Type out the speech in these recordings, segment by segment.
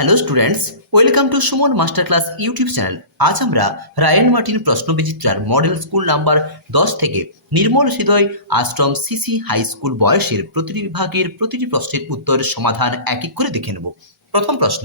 Hello students, welcome to Suman master class YouTube channel. আজ আমরা Ryan Martin প্রশ্নবিচিত্রার model school number 10 থেকে Nirmal Hriday Ashram CC high school বয়সের প্রতিটি বিভাগের প্রতিটি প্রশ্নের উত্তরের সমাধান এক এক করে দেখে নেব। প্রথম প্রশ্ন,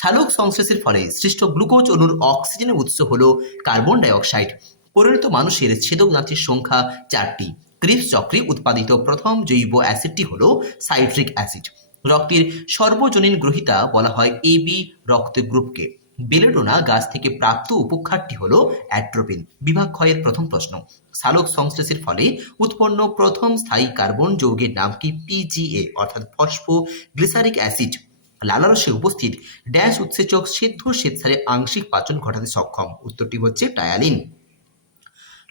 সালোক সংশ্লেষের ফলে সৃষ্ট গ্লুকোজ অণুর অক্সিজেনের উৎস হল কার্বন ডাইঅক্সাইড। পরিণত মানুষের ছেদক গ্রান্থির সংখ্যা 4টি। ক্রিবস চক্রে উৎপাদিত প্রথম জৈব অ্যাসিডটি হল সাইট্রিক অ্যাসিড। রক্তের সর্বজনীন গ্রহীতা বলা হয় এবি রক্ত গ্রুপকে। বেলেডোনা গাছ থেকে প্রাপ্ত উপক্ষারটি হল অ্যাট্রোপিন। বিভাগ ক্ষয়ের প্রথম প্রশ্ন, সালোক সংশ্লেষের ফলে উৎপন্ন প্রথম স্থায়ী কার্বন যৌগের নাম কি? পিজিএ অর্থাৎ ফসফো গ্লিসারিক অ্যাসিড। লালারসে উপস্থিত ড্যাশ উৎসেচক সিদ্ধ শ্বেতসারে আংশিক পাচন ঘটাতে সক্ষম। উত্তরটি হচ্ছে টায়ালিন।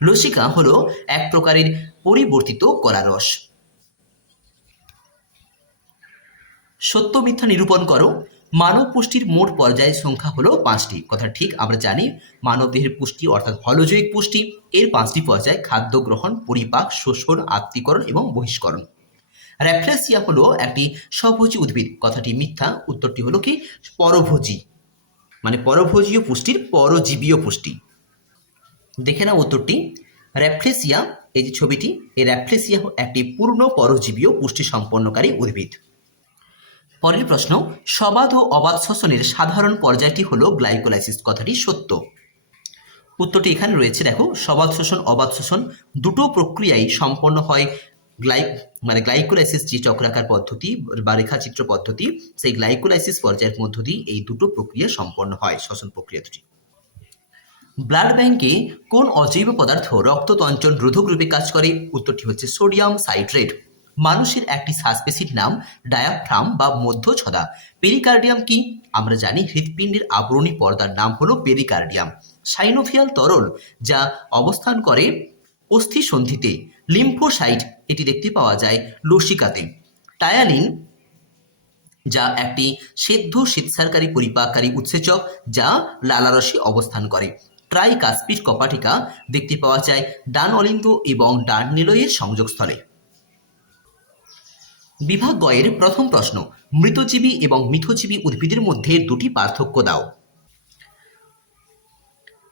লসিকা হলো এক প্রকারের পরিবর্তিত কলা রস। সত্য মিথ্যা নিরূপণ করো। মানব পুষ্টির মোট পর্যায়ের সংখ্যা হলো 5টি। কথা ঠিক, আমরা জানি মানব দেহের পুষ্টি অর্থাৎ হলজৈবিক পুষ্টি এর 5টি পর্যায়: খাদ্য গ্রহণ, পরিপাক, শোষণ, আত্তীকরণ এবং বহিষ্করণ। র্যাফলেসিয়া হলো একটি স্বভোজী উদ্ভিদ। কথাটি মিথ্যা। উত্তরটি হলো কি? পরভোজী, মানে পরভোজীয় পুষ্টির পরজীবীয় পুষ্টি। দেখে নাও উত্তরটি। র্যাফলেসিয়া, এই যে ছবিটি, এই র্যাফলেসিয়া একটি পূর্ণ পরজীবীয় পুষ্টি সম্পন্নকারী উদ্ভিদ। পরের প্রশ্ন, সবাদ ও অবাধ শ্বসনের সাধারণ পর্যায়টি হলো গ্লাইকোলাইসিস। কথাটি সত্য। উত্তরটি এখানে রয়েছে, দেখো, সবাদ শোষণ অবাধ শোষণ দুটো প্রক্রিয়াই সম্পন্ন হয় গ্লাইকোলাইসিস যে চক্রাকার পদ্ধতি বা রেখাচিত্র পদ্ধতি, সেই গ্লাইকোলাইসিস পর্যায়ের মধ্য দিয়ে এই দুটো প্রক্রিয়া সম্পন্ন হয়, শ্বসন প্রক্রিয়া দুটি। ব্লাড ব্যাংকে কোন অজৈব পদার্থ রক্ততঞ্চন রোধক রূপে কাজ করে? উত্তরটি হচ্ছে সোডিয়াম সাইট্রেট। মানুষের একটি শ্বাসপেশির নাম ডায়াফ্রাম বা মধ্যছদা। পেরিকার্ডিয়াম কি? আমরা জানি হৃৎপিণ্ডের আবরণী পর্দার নাম হলো পেরিকার্ডিয়াম। সাইনোভিয়াল তরল যা অবস্থান করে অস্থি সন্ধিতে। লিম্ফোসাইট, এটি দেখতে পাওয়া যায় লসিকাতে। টায়ালিন যা একটি সেদ্ধ শ্বেতসারকারী পরিপাককারী উৎসেচক যা লালারসে অবস্থান করে। ট্রাইকাসপিড কপাটিকা দেখতে পাওয়া যায় ডান অলিন্দ এবং ডান নিলয়ের সংযোগস্থলে। বিভাগ গয়ের প্রথম প্রশ্ন, মৃতজীবী এবং মিথজীবী উদ্ভিদের মধ্যে দুটি পার্থক্য দাও।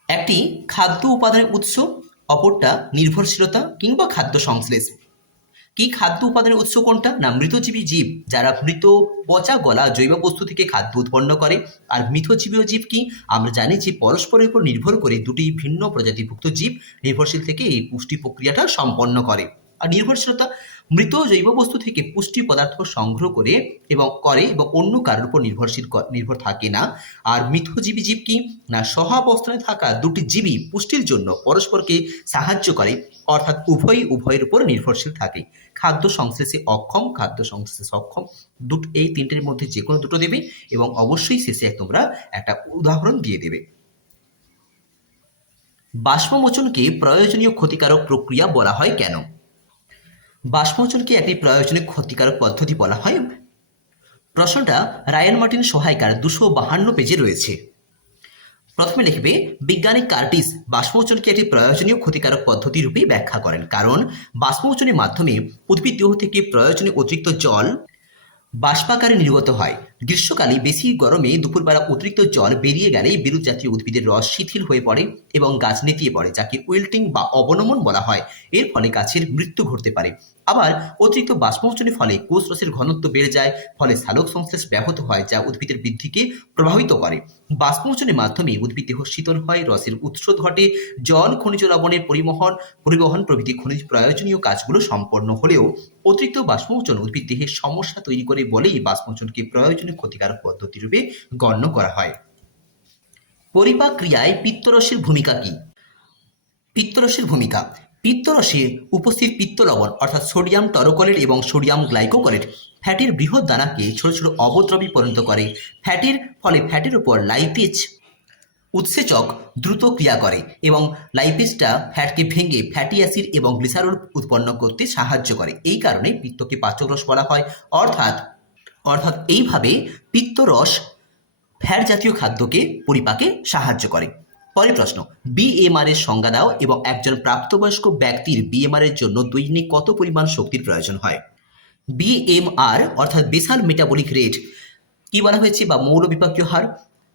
একটি খাদ্য উপাদানের উৎস, অপরটা নির্ভরশীলতা কিংবা খাদ্য সংশ্লেষ। কি খাদ্য উপাদানের উৎস কোনটা? না মৃতজীবী জীব, যারা মৃত পচা গলা জৈব বস্তু থেকে খাদ্য উৎপন্ন করে। আর মিথজীবীয় জীব কি? আমরা জানি যে পরস্পরের উপর নির্ভর করে দুটি ভিন্ন প্রজাতিভুক্ত জীব নির্ভরশীল থেকে এই পুষ্টি প্রক্রিয়াটা সম্পন্ন করে। আর নির্ভরশীলতা, মৃত জৈব বস্তু থেকে পুষ্টি পদার্থ সংগ্রহ করে এবং অন্য কারোর উপর নির্ভর থাকে না। আর মিথজীবী জীব কি? না সহাবস্থানে থাকা দুটি জীবই পুষ্টির জন্য পরস্পরকে সাহায্য করে, অর্থাৎ উভয়ের উপর নির্ভরশীল থাকে। খাদ্য সংশ্লেষে অক্ষম, খাদ্য সংশ্লেষে সক্ষম, এই তিনটের মধ্যে যে কোনো দুটো দেবে এবং অবশ্যই শেষে তোমরা একটা উদাহরণ দিয়ে দেবে। বাষ্পমোচনকে প্রয়োজনীয় ক্ষতিকারক প্রক্রিয়া বলা হয় কেন? বাষ্পমোচনকে একটি প্রয়োজনীয় ক্ষতিকারক পদ্ধতি বলা হয়। প্রশ্নটা রায়ান মার্টিন সহায়িকার 252 পেজে রয়েছে। প্রথমে লিখবে, বিজ্ঞানী কার্টিস বাষ্পমোচনকে একটি প্রয়োজনীয় ক্ষতিকারক পদ্ধতি রূপে ব্যাখ্যা করেন, কারণ বাষ্পমোচনের মাধ্যমে উদ্ভিদ দেহ থেকে প্রয়োজনীয় অতিরিক্ত জল বাষ্পাকারে নির্গত হয়। গ্রীষ্মকালে বেশি গরমে দুপুরবেলা অতিরিক্ত জল বেরিয়ে গেলে বিরুৎ জাতীয় উদ্ভিদের রস শিথিল হয়ে পড়ে এবং গাছ নেতিয়ে পড়ে, যাকে উইল্টিং বা অবনমন বলা হয়। এর ফলে গাছের মৃত্যু ঘটতে পারে। আবার অতিরিক্ত বাষ্পমোচনের ফলে কোষ রসের ঘনত্ব বেড়ে যায়, ফলে সালোক সংশ্লেষ ব্যাহত হয়, যা উদ্ভিদের বৃদ্ধিকে প্রভাবিত করে। বাষ্পমোচনের মাধ্যমে উদ্ভিদ দেহ শীতল হয়, রসের উৎসোধ ঘটে, জল, খনিজ লবণের পরিবহন প্রভৃতি খনিজ প্রয়োজনীয় কাজগুলো সম্পন্ন হলেও অতিরিক্ত বাষ্পমোচন উদ্ভিদ দেহের সমস্যা তৈরি করে বলেই বাষ্পমোচনকে প্রয়োজনীয় ক্ষতিকারক পদ্ধতি রূপে গণ্য করা হয়। পরিপাক ক্রিয়ায় পিত্তরসের ভূমিকা কি? পিত্তরসের ভূমিকা, পিত্তরসে উপস্থিত পিত্ত লবণ অর্থাৎ সোডিয়াম টরোকলেট এবং সোডিয়াম গ্লাইকোকলেট ফ্যাটের বৃহৎ দানাকে ছোট ছোট অবদ্রবী পরিণত করে। ফ্যাটের ফলে ফ্যাটের উপর লাইপেজ উৎসেচক দ্রুত ক্রিয়া করে এবং লাইপেজটা ফ্যাটকে ভেঙে ফ্যাটি অ্যাসিড এবং গ্লিসারল উৎপন্ন করতে সাহায্য করে। এই কারণে পিত্তকে পাচকরস বলা হয়। অর্থাৎ এইভাবে পিত্তরস ফ্যাট জাতীয় খাদ্যকে পরিপাকে সাহায্য করে। পরের প্রশ্ন, বিএমআর এর সংজ্ঞা দাও এবং একজন প্রাপ্তবয়স্ক ব্যক্তির বিএমআর এর জন্য দৈনিক কত পরিমাণ শক্তির প্রয়োজন হয়? বিএমআর অর্থাৎ বেসাল মেটাবলিক রেট কি বলা হয়েছে বা মৌল বিপাকীয় হার,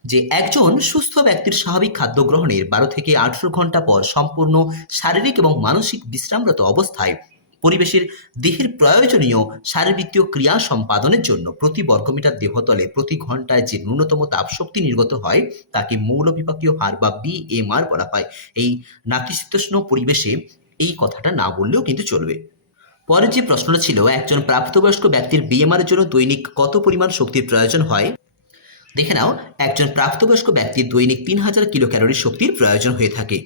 যে একজন সুস্থ ব্যক্তির স্বাভাবিক খাদ্য গ্রহণের 12 থেকে 18 ঘন্টা পর সম্পূর্ণ শারীরিক এবং মানসিক বিশ্রামরত অবস্থায় পরিবেশের দেহের প্রয়োজনীয় শারীরবৃত্তীয় ক্রিয়া সম্পাদনের জন্য প্রতি বর্গমিটার দেহতলে প্রতি ঘন্টায় যে ন্যূনতম তাপশক্তি নির্গত হয় তাকে মৌল বিপাকীয় হার বা বিএমআর বলা হয়। এই নাতিশীতোষ্ণ পরিবেশে এই কথাটা না বললেও কিন্তু চলবে। পরের যে প্রশ্নটা ছিল, একজন প্রাপ্তবয়স্ক ব্যক্তির বিএমআর এর জন্য দৈনিক কত পরিমাণ শক্তির প্রয়োজন হয়? দেখে নাও, একজন প্রাপ্তবয়স্ক ব্যক্তির দৈনিক 3000 কিলো ক্যালোরি শক্তির প্রয়োজন হয়ে থাকে।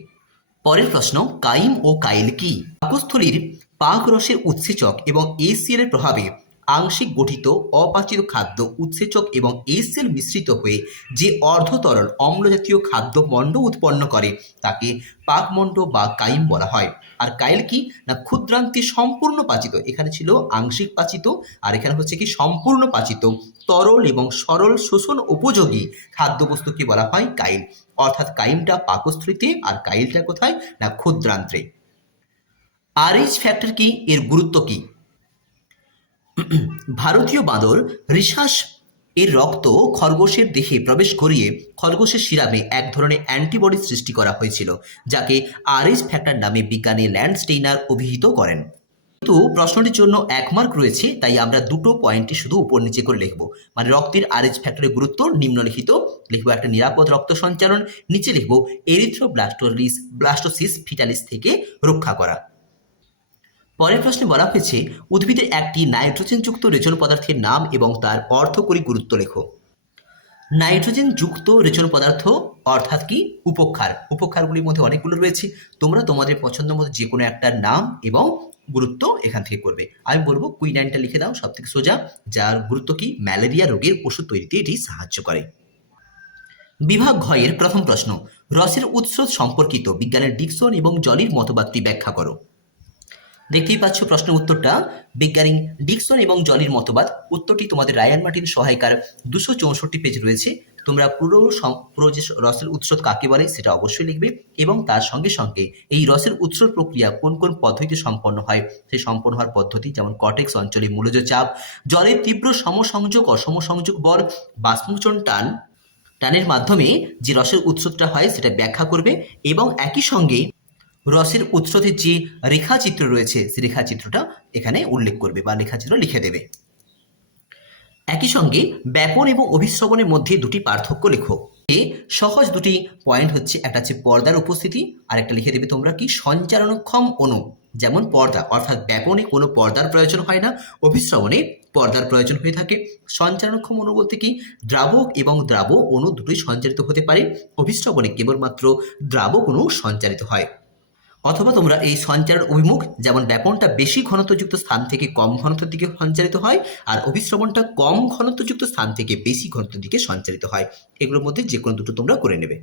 পরের প্রশ্ন, কাইম ও কাইল কি? পাকস্থলীর পাক রসের উৎসেচক এবং এসিএল এর প্রভাবে আংশিক গঠিত অপাচিত খাদ্য উৎসেচক এবং এসিএল মিশ্রিত হয়ে যে অর্ধতরল অম্লজাতীয় খাদ্য মণ্ড উৎপন্ন করে তাকে পাকমণ্ড বা কাইম বলা হয়। আর কাইল কি না, ক্ষুদ্রান্তে সম্পূর্ণ পাচিত, এখানে ছিল আংশিক পাচিত আর এখানে হচ্ছে কি সম্পূর্ণ পাচিত তরল এবং সরল শোষণ উপযোগী খাদ্যবস্তুকে বলা হয় কাইল। অর্থাৎ কাইমটা পাকস্থলীতে আর কাইলটা কোথায় না, ক্ষুদ্রান্ত্রে। আরএইচ ফ্যাক্টর কি, এর গুরুত্ব কি? ভারতীয় বাঁদর রিসাস এর রক্ত খরগোশের দেহে প্রবেশ করিয়ে খরগোশের শিরামে এক ধরনের অ্যান্টিবডি সৃষ্টি করা হয়েছিল, যাকে আরএইচ ফ্যাক্টর নামে বিজ্ঞানী ল্যান্ডস্টেইনার অভিহিত করেন। কিন্তু প্রশ্নটির জন্য 1 মার্ক রয়েছে, তাই আমরা দুটো পয়েন্টে শুধু উপর নিচে করে লিখব। মানে রক্তের আরএইচ ফ্যাক্টরের গুরুত্ব নিম্নলিখিত, লিখব একটা নিরাপদ রক্ত সঞ্চালন, নিচে লিখব এরিথ্রোব্লাস্টোসিস ফিটালিস থেকে রক্ষা করা। পরের প্রশ্নে বলা হয়েছে, উদ্ভিদের একটি নাইট্রোজেনযুক্ত রেচন পদার্থের নাম এবং তার অর্থকরী গুরুত্ব লেখো। নাইট্রোজেন যুক্ত রেচন পদার্থ অর্থাৎ কি, উপক্ষার। উপক্ষারগুলির মধ্যে অনেকগুলো রয়েছে, তোমরা তোমাদের পছন্দ মতো যে কোনো একটা নাম এবং গুরুত্ব এখান থেকে করবে। আমি বলবো কুইনাইনটা লিখে দাও, সব থেকে সোজা, যার গুরুত্ব কি, ম্যালেরিয়া রোগের ওষুধ তৈরিতে এটি সাহায্য করে। বিভাগ ঘ এর প্রথম প্রশ্ন, রসের উৎস সম্পর্কিত বিজ্ঞানের ডিকসন এবং জলির মতবাদটি ব্যাখ্যা করো। দেখতেই পাচ্ছ প্রশ্নের উত্তরটা, বিজ্ঞানী ডিকসন এবং জলির মতবাদ। উত্তরটি তোমাদের রায়ান মার্টিন সহায়িকার 264 পেজ রয়েছে। তোমরা পুরো যে রসের উৎস কাকে বলে সেটা অবশ্যই লিখবে এবং তার সঙ্গে সঙ্গে এই রসের উৎস প্রক্রিয়া কোন কোন পদ্ধতিতে সম্পন্ন হয় সেই সম্পন্ন হওয়ার পদ্ধতি, যেমন কর্টেক্স অঞ্চলে মূলজ চাপ, জলের তীব্র সমসংযোগ অসমসংযোগ বল, বাষ্পমোচন টানের মাধ্যমে যে রসের উৎসটা হয় সেটা ব্যাখ্যা করবে এবং একই সঙ্গে রসের উৎসের যে রেখাচিত্র রয়েছে সেই রেখাচিত্রটা এখানে উল্লেখ করবে বা রেখাচিত্র লিখে দেবে। একই সঙ্গে ব্যাপন এবং অভিশ্রবণের মধ্যে দুটি পার্থক্য লেখো। সহজ দুটি পয়েন্ট হচ্ছে, একটা হচ্ছে পর্দার উপস্থিতি আর একটা লিখে দেবে তোমরা কি, সঞ্চারণক্ষম অণু। যেমন পর্দা অর্থাৎ ব্যাপনে কোনো পর্দার প্রয়োজন হয় না, অভিশ্রবণে পর্দার প্রয়োজন হয়ে থাকে। সঞ্চারণক্ষম অণু বলতে কি, দ্রাবক এবং দ্রাবক অণু দুটোই সঞ্চারিত হতে পারে, অভিশ্রবণে কেবলমাত্র দ্রাবক অণু সঞ্চারিত হয়। অথবা তোমরা এই সঞ্চারণ অভিমুখ, যেমন ব্যাপনটা বেশি ঘনত্বযুক্ত স্থান থেকে কম ঘনত্বের দিকে সঞ্চারিত হয় আর অভিশ্রবণটা কম ঘনত্বযুক্ত স্থান থেকে বেশি ঘনত্বের দিকে সঞ্চারিত হয়। এগুলোর মধ্যে যে কোনো দুটো তোমরা করে নেবে।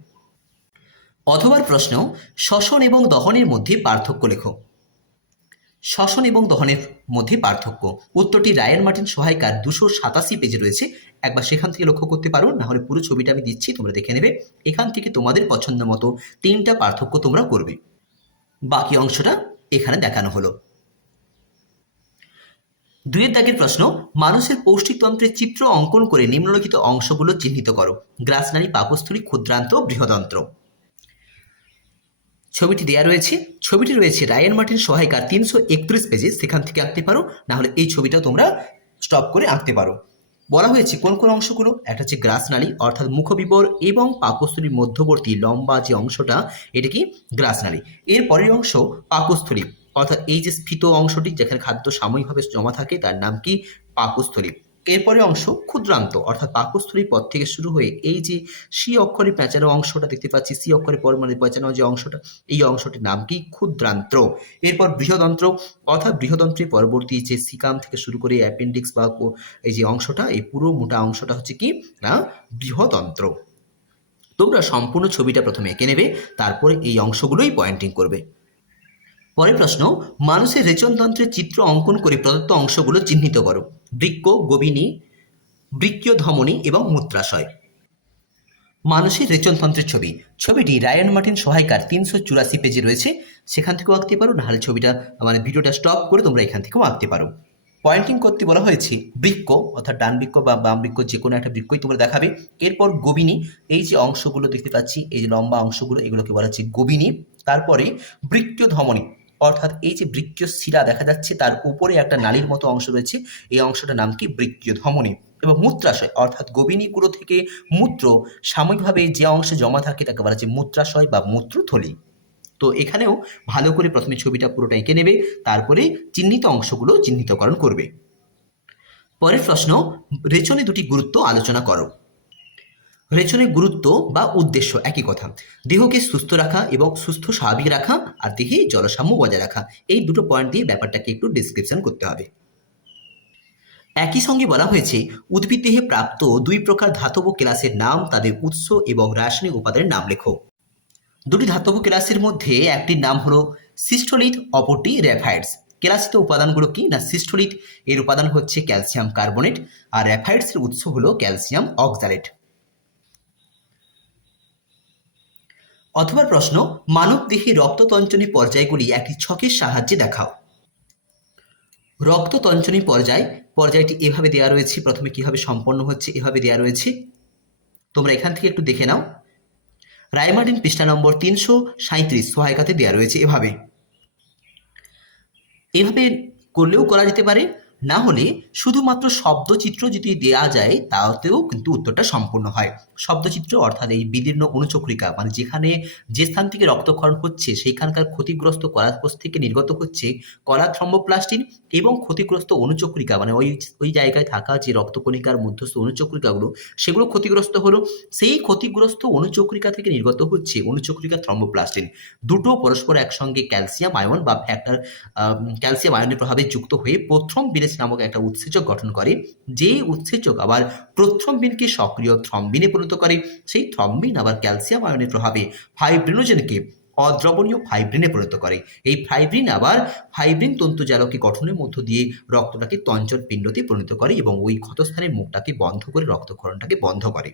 অথবা প্রশ্ন, শ্বসন এবং দহনের মধ্যে পার্থক্য লেখো। শ্বসন এবং দহনের মধ্যে পার্থক্য, উত্তরটি রায়ান মার্টিন সহায়িকার 287 পেজে রয়েছে। একবার সেখান থেকে লক্ষ্য করতে পারো, না হলে পুরো ছবিটা আমি দিচ্ছি, তোমরা দেখে নেবে। এখান থেকে তোমাদের পছন্দ মতো 3টা পার্থক্য তোমরা করবে। বাকি অংশটা এখানে দেখানো হলো। 2 দাগের প্রশ্ন, মানুষের পৌষ্টিকতন্ত্রের চিত্র অঙ্কন করে নিম্নলিখিত অংশগুলো চিহ্নিত করো। গ্রাসনালী, পাকস্থলী, ক্ষুদ্রান্ত, বৃহদন্ত্র। ছবিটি দেয়া রয়েছে, ছবিটি রয়েছে রায়ান মার্টিন সহায়িকার 331 পেজে, সেখান থেকে আঁকতে পারো, না হলে এই ছবিটা তোমরা স্টপ করে আঁকতে পারো। বলা হয়েছে কোন কোন অংশগুলো, একটা হচ্ছে গ্রাসনালী অর্থাৎ মুখবিবর এবং পাকস্থলীর মধ্যবর্তী লম্বা যে অংশটা এটা কি, গ্রাসনালী। এর পরের অংশ পাকস্থলী অর্থাৎ এই যে স্ফীত অংশটি যেখানে খাদ্য সাময়িকভাবে জমা থাকে তার নাম কি, পাকস্থলী। এরপরে অংশ ক্ষুদ্রান্ত অর্থাৎ পাকস্থলীর পর থেকে শুরু হয়ে এই যে সি অক্ষরে পেঁচানো অংশটা দেখতে পাচ্ছি, সি অক্ষরে পর মানে পেঁচানো যে অংশটা, এই অংশটির নাম কি, ক্ষুদ্রান্ত। এরপর বৃহদন্ত্র অর্থাৎ বৃহদন্ত্রের পরবর্তী যে সিকাম থেকে শুরু করে অ্যাপেন্ডিক্স বা এই যে অংশটা, এই পুরো মোটা অংশটা হচ্ছে কি না, বৃহদন্ত্র। তোমরা সম্পূর্ণ ছবিটা প্রথমে এঁকে নেবে, তারপরে এই অংশগুলোই পয়েন্টিং করবে। পরের প্রশ্ন, মানুষের রেচনতন্ত্রের চিত্র অঙ্কন করে প্রদত্ত অংশগুলো চিহ্নিত করো। বৃক্ক, গোবিনী, বৃক্কীয় ধমনী এবং মূত্রাশয়। মানুষের রেচনতন্ত্রের ছবি, ছবিটি রায়ান মার্টিন সহায়িকার 384 পেজে রয়েছে, সেখান থেকেও আঁকতে পারো, নাহলে ছবিটা মানে ভিডিওটা স্টপ করে তোমরা এখান থেকেও আঁকতে পারো। পয়েন্টিং করতে বলা হয়েছে বৃক্ক, অর্থাৎ ডান বৃক্ক বা বাম বৃক্ক যে কোনো একটা বৃক্ষই তোমরা দেখাবে। এরপর গোবিনী, এই যে অংশগুলো দেখতে পাচ্ছি, এই যে লম্বা অংশগুলো, এগুলোকে বলা হচ্ছে গোবিনী। তারপরে বৃক্কীয় ধমনী, অর্থাৎ এই যে বৃক্কীয় শিরা দেখা যাচ্ছে তার উপরে একটা নালীর মতো অংশ রয়েছে, এই অংশটার নাম কি? বৃক্কীয় ধমনী। এবং মূত্রাশয়, অর্থাৎ গোবিনীগুলো থেকে মূত্র সাময়িকভাবে যে অংশে জমা থাকে তাকে বলা হচ্ছে মূত্রাশয় বা মূত্রথলি। তো এখানেও ভালো করে প্রথমে ছবিটা পুরোটা এঁকে নেবে, তারপরে চিহ্নিত অংশগুলো চিহ্নিতকরণ করবে। পরের প্রশ্ন, রেচনে দুটি গুরুত্ব আলোচনা করো। রেচনের গুরুত্ব বা উদ্দেশ্য একই কথা, দেহকে সুস্থ রাখা এবং সুস্থ স্বাভাবিক রাখা, আর দেহে জলসাম্য বজায় রাখা। এই দুটো পয়েন্ট দিয়ে ব্যাপারটাকে একটু ডিসক্রিপশন করতে হবে। একই সঙ্গে বলা হয়েছে উদ্ভিদ দেহে প্রাপ্ত দুই প্রকার ধাতব কেলাসের নাম, তাদের উৎস এবং রাসায়নিক উপাদানের নাম লেখো। দুটি ধাতব কেলাসের মধ্যে একটির নাম হলো সিস্টোলিথ, অপরটি র্যাফাইডস। কেলাসিত উপাদানগুলো কি না? সিস্টোলিথ এর উপাদান হচ্ছে ক্যালসিয়াম কার্বনেট, আর র্যাফাইডস এর উৎস হলো ক্যালসিয়াম অক্সালেট। অথবা প্রশ্ন, মানব দেহে রক্ততঞ্চনী পর্যায়গুলি একটি ছকের সাহায্যে দেখাও। রক্ততঞ্চনী পর্যায়টি এভাবে দেওয়া রয়েছে, প্রথমে কিভাবে সম্পন্ন হচ্ছে এভাবে দেওয়া রয়েছে, তোমরা এখান থেকে একটু দেখে নাও। রায়মার্টিন পৃষ্ঠা নম্বর 337 সহায়িকাতে দেওয়া রয়েছে। এভাবে করলেও করা যেতে পারে, না হলে শুধুমাত্র শব্দচিত্র যদি দেয়া যায় তাতেও কিন্তু উত্তরটা সম্পূর্ণ হয়। শব্দচিত্র অর্থাৎ এই বিদীর্ণ অনুচক্রিকা, মানে যেখানে যে স্থান থেকে রক্তক্ষরণ হচ্ছে সেইখানকার ক্ষতিগ্রস্ত কলাকোষ থেকে নির্গত হচ্ছে কলা থ্রম্বোপ্লাস্টিন, এবং ক্ষতিগ্রস্ত অনুচক্রিকা মানে ওই জায়গায় থাকা যে রক্তকণিকার মধ্যস্থ অনুচক্রিকাগুলো সেগুলো ক্ষতিগ্রস্ত হলো, সেই ক্ষতিগ্রস্ত অনুচক্রিকা থেকে নির্গত হচ্ছে অনুচক্রিকা থ্রম্বোপ্লাস্টিন। দুটো পরস্পর একসঙ্গে ক্যালসিয়াম আয়ন বা ফ্যাক্টর ক্যালসিয়াম আয়নের প্রভাবে যুক্ত হয়ে প্রথ্রম্বিনেজ নামক একটা উৎসেচক গঠন করে, যে উৎসেচক আবার প্রথ্রম্বিনকে সক্রিয় থ্রম্বিনে পরিণত করে, সেই থ্রম্বিন আবার ক্যালসিয়াম আয়নের প্রভাবে ফাইব্রিনোজেনকে অদ্রবণীয় ফাইব্রিনে পরিণত করে। এই ফাইব্রিন আবার ফাইব্রিন তন্তুজালকে গঠনের মধ্য দিয়ে রক্তটাকে তঞ্চন পিণ্ডতে পরিণত করে এবং ওই ক্ষতস্থানের মুখটাকে বন্ধ করে রক্তক্ষরণটাকে বন্ধ করে।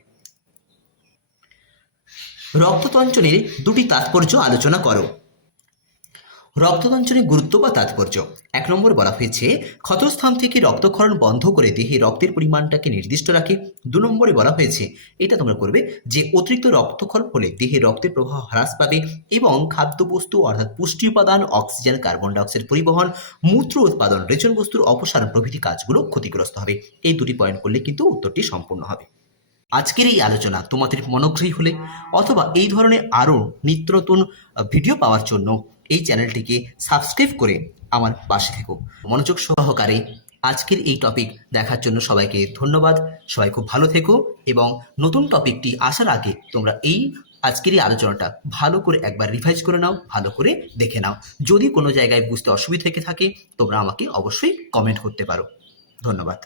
রক্ততঞ্চনের দুটি তাৎপর্য আলোচনা করো। রক্ততঞ্চনের গুরুত্ব বা তাৎপর্য। 1 নম্বরে বলা হয়েছে ক্ষতস্থান থেকে রক্তক্ষরণ বন্ধ করে দেহে রক্তের পরিমাণটাকে নির্দিষ্ট রাখে। 2 নম্বরে বলা হয়েছে, এটা তোমরা করবে, যে অতিরিক্ত রক্তক্ষরণ হলে দেহে রক্তের প্রবাহ হ্রাস পাবে এবং খাদ্যবস্তু অর্থাৎ পুষ্টি উপাদান, অক্সিজেন, কার্বন ডাইঅক্সাইড পরিবহন, মূত্র উৎপাদন, রেচন বস্তুর অপসারণ প্রভৃতি কাজগুলো ক্ষতিগ্রস্ত হবে। এই দুটি পয়েন্ট করলে কিন্তু উত্তরটি সম্পূর্ণ হবে। আজকের এই আলোচনা তোমাদের মনোগ্রাহী হলে অথবা এই ধরনের আরও নিত্য নতুন ভিডিও পাওয়ার জন্য এই চ্যানেলটিকে সাবস্ক্রাইব করে আমার পাশে থেকো। মনোযোগ সহকারে আজকের এই টপিক দেখার জন্য সবাইকে ধন্যবাদ। সবাই খুব ভালো থেকো এবং নতুন টপিকটি আসার আগে তোমরা এই আজকের এই আলোচনাটা ভালো করে একবার রিভাইজ করে নাও, ভালো করে দেখে নাও। যদি কোনো জায়গায় বুঝতে অসুবিধা থেকে থাকে তোমরা আমাকে অবশ্যই কমেন্ট করতে পারো। ধন্যবাদ।